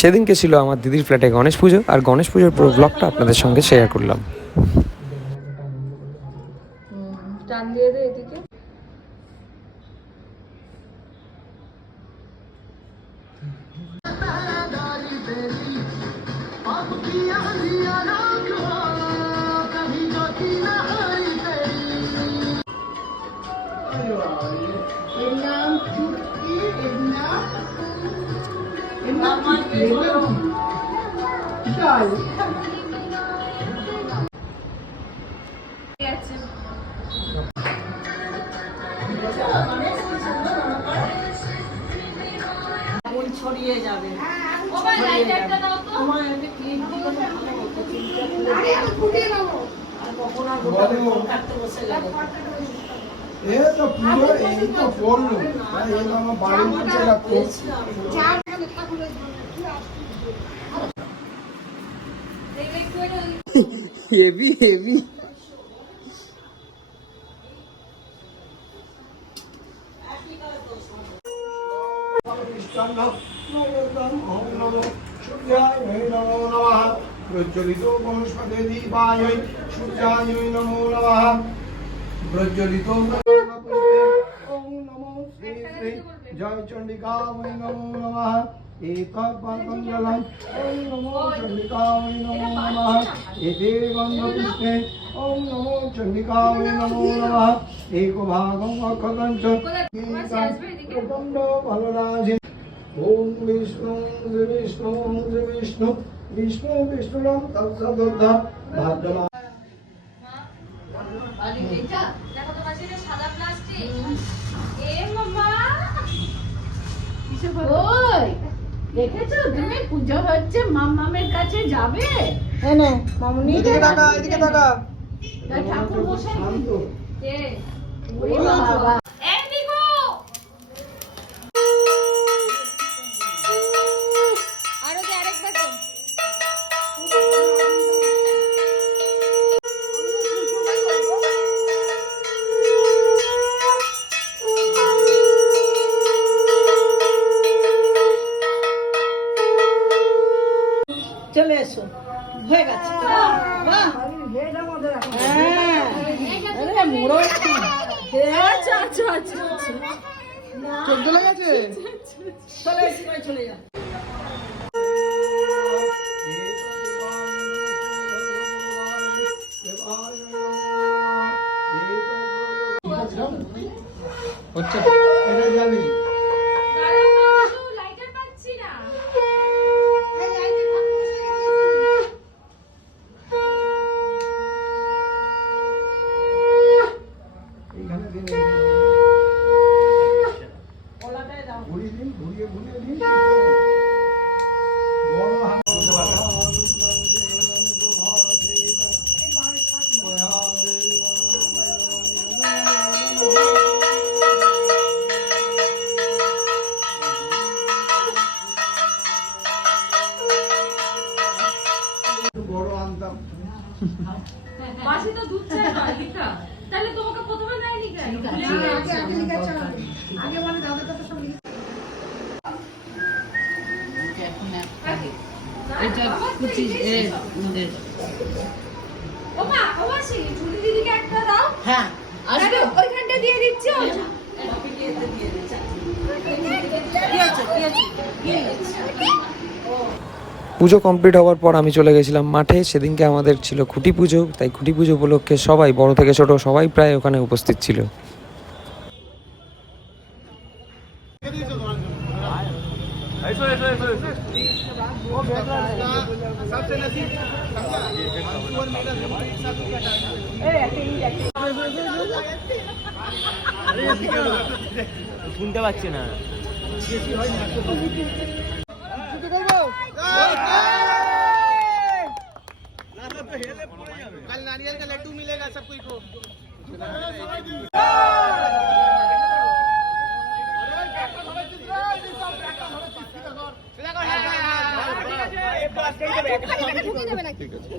সেদিনকে ছিল আমার দিদির ফ্ল্যাটে গণেশ পুজো, আর গণেশ পুজোর পুরো ব্লগটা আপনাদের সঙ্গে শেয়ার করলাম। ছড়িয়ে যাবে তোমার কাটতে বসে লাগে এ তো পুরো এই তো পড়ল বাড়ির নিচে রাখতো হেভি হেভি প্রজ্বলিত বনস্পতি দীপায় সূর্যায় নমো নমঃ প্রজ্বলিত ওম নমো শ্রী শ্রী জয় চণ্ডিকা বৈ নমো নমঃ এতৎ পতঞ্জলম ওম নমো চণ্ডিকা বৈ নমো নমঃ এতে গন্ধপুষ্পে ওম নমো চণ্ডিকা বৈ নমো নমঃ এক ভাগম অক্ষতঞ্চ প্রচণ্ড ভালোরাজে ওম বিষ্ণু শ্রী বিষ্ণু শ্রী বিষ্ণু বিষ্ণু বিষ্ণুরম তৎসদোদ্ধা ভাদ্রমা দেখো তোমার সেটা সাদা প্লাস্টিক এ মামা। ওই দেখেছ? তুমি পুজো হচ্ছে মামামের কাছে যাবে? এদিকে তাকা এদিকে তাকা ঠাকুর মশাই কে ওরে বাবা। চলে এসো হয়ে গেছে। হ্যাঁ। আচ্ছা আচ্ছা আচ্ছা আচ্ছা। চলে এসো চলে হচ্ছে আনতাম বাসি তো দুধ চাই না লিখা। তাহলে তোমাকে প্রথমে দেয়নি কেন? ভুলে গেছি। এটা কুচি এ ওদের ও মা ও মাসি ঝুলি দিদিকে একটা দাও। হ্যাঁ আসবে। ওইখানটা দিয়ে দিচ্ছি ও পুজো কমপ্লিট হওয়ার পর আমি চলে গেছিলাম মাঠে। সেদিনকে আমাদের ছিল খুঁটি পুজো। তাই খুঁটি পুজো উপলক্ষে সবাই, বড় থেকে ছোট সবাই প্রায় ওখানে উপস্থিত ছিল। শুনতে পাচ্ছি না। আছে